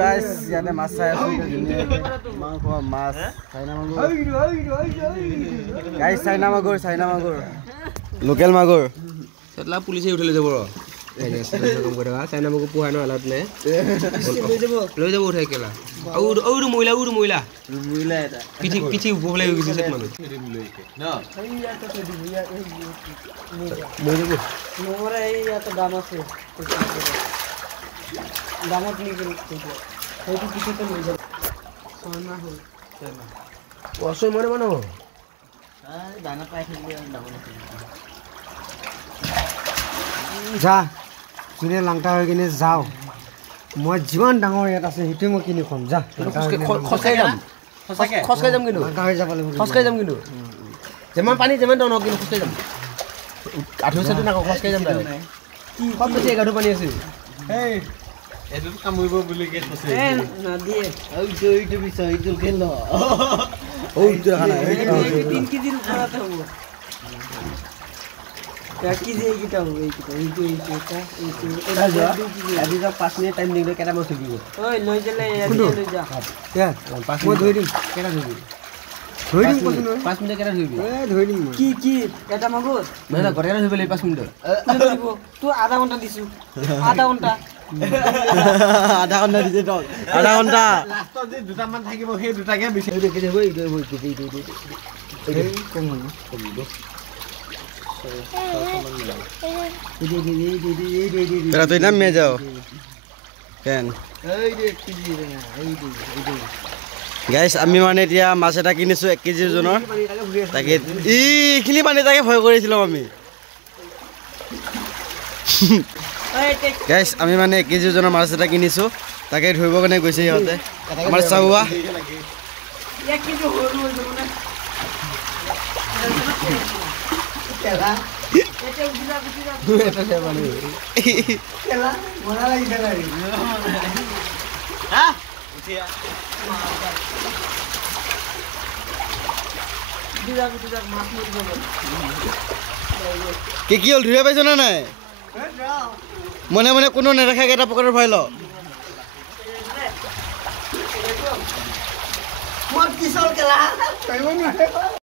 guys ইয়াতে মাছ চাই আছো মাংস মাছ চাইনা মাগুৰ গাইস চাইনা মাগুৰ লোকেল মাগুৰ সেটলা পুলিচে উঠলে যাব ৰ কাম কৰা চাইনা মাগুৰ পোৱা ন আলাত নে লৈ যাব উঠাই কেলা আৰু মহিলা এটা পিঠি উপফালে হৈ গৈছে মানুহ ন মই যাব নমৰে ইয়াতে দাম আছে দামত নিকিন সেইটো পিছতে লৈ যাব সোনা হ'ল অসয় মনে মনে দানা পাই থাকিলে দাম আছে যা কিনে লাংটা হৈ কিনে যাও মই যিমান ডাঙৰ ইয়াত আছে সেইটো মই কিনি খাম যা খসকাই যাম কিন্তু লাংটা হৈ যাব লাগিব খসকাই যাম কিন্তু যেমান পানী যেমান দন কিন্তু খসকাই যাম আঠু সাথে না খসকাই যাম তাই কি কত বেছি এগাঠু পানী আছে এই এটো কামুইব বুলি কে কৈছে এ না দিয়ে এইটো বিষয় এইটো খেল ওইটো খানা এইটো 3 কেজি পড়াতে হবে 1 কেজি এইটা হবে এইটো এটা যা আজি যা 5 মিনিট টাইম দিলে কেটা মাছ দিব ওই লই গেলে লৈ যা কে 5 মই ধৰি দিম কেটা ধৰিবি 5 মিনিট কেটা ধৰিবি ধৰি দিম কি এটা মাগুৰ মানে ঘৰে ধৰিব লাগিব 5 মিনিট তুই আধা ঘন্টা দিছো আধা ঘন্টা আধা ঘন্টা দিছে তো আধা ঘন্টা লাষ্টত যে দুটা মান থাকিব সেই দুটাকে বিচাৰি দেখি যাব এই কম কমিব तेरा तो इनाम में जाओ কেন গাইস আমি মানে এতিয়া মাছ এটা কিনিছো 1 কেজি ওজনৰ তাকে ইখিনি পানী তাকে ভয় কৰিছিলাম আমি গাইস আমি মানে 1 কেজি ওজনৰ মাছ এটা কিনিছো তাকে ধৰিব কাৰণে গৈছে ইহঁতে আমাৰ চাওয়া 1 কেজি হৰু হৈ যাব না কেলা এটা উঠিলা এটা সে পানী কেলা মৰা লাগি গেল হা উঠিয়া দিলা মাছ মৰি যাব কি হল ধুয়ে পাইছ না নাই মনে মনে কোনো নেদেখাকে এটা পকেটৰ ভৰাই ল মোৰ কিছল কেলা